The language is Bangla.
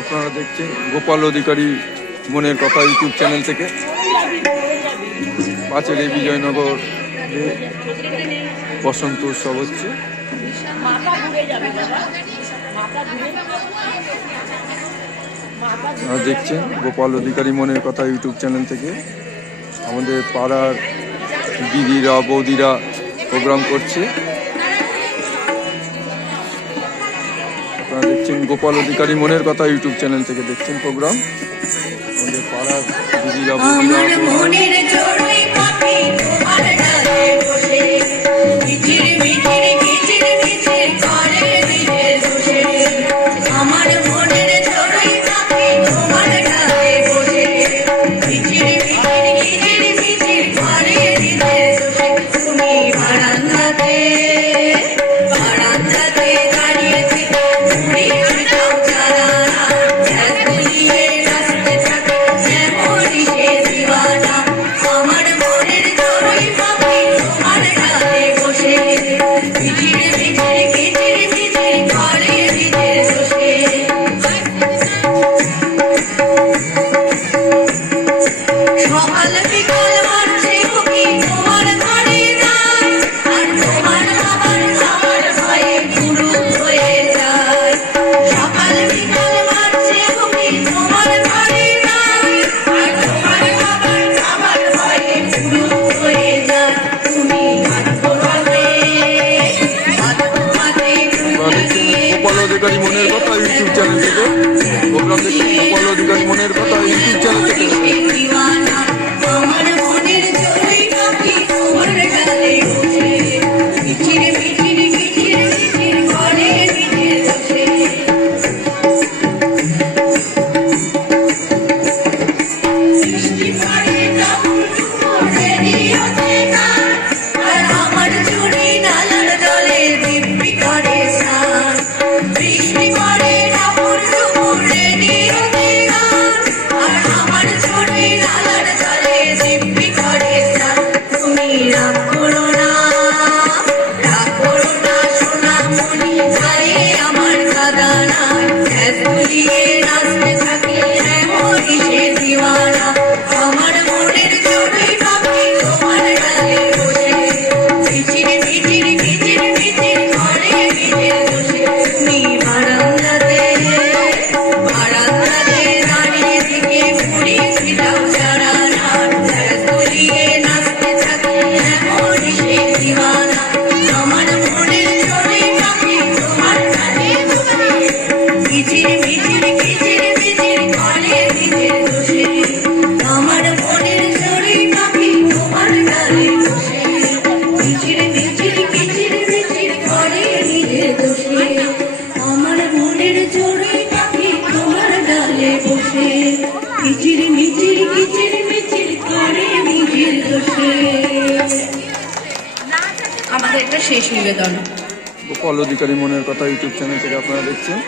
আপনারা দেখছেন গোপাল অধিকারী মনের কথা ইউটিউব চ্যানেল থেকে। পাঁচের বিজয়নগর বসন্ত উৎসব হচ্ছে। আপনারা দেখছেন গোপাল অধিকারী মনের কথা ইউটিউব চ্যানেল থেকে। আমাদের পাড়ার দিদিরা বৌদিরা প্রোগ্রাম করছে। আপনারা দেখছেন গোপাল অধিকারী মনের কথা ইউটিউব চ্যানেল থেকে দেখছেন প্রোগ্রাম। আমাদের পাড়ার দিদিরা অধিকারী মনের কথা ইউটিউব চ্যানেল থেকে প্রোগ্রাম দেখছেন। গোপাল অধিকারী মনের কথা ইউটিউব চ্যানেল থেকে। আমাদের একটা শেষ নিবেদন গোপাল অধিকারী মনের কথা ইউটিউব চ্যানেল থেকে আপনারা দেখছেন।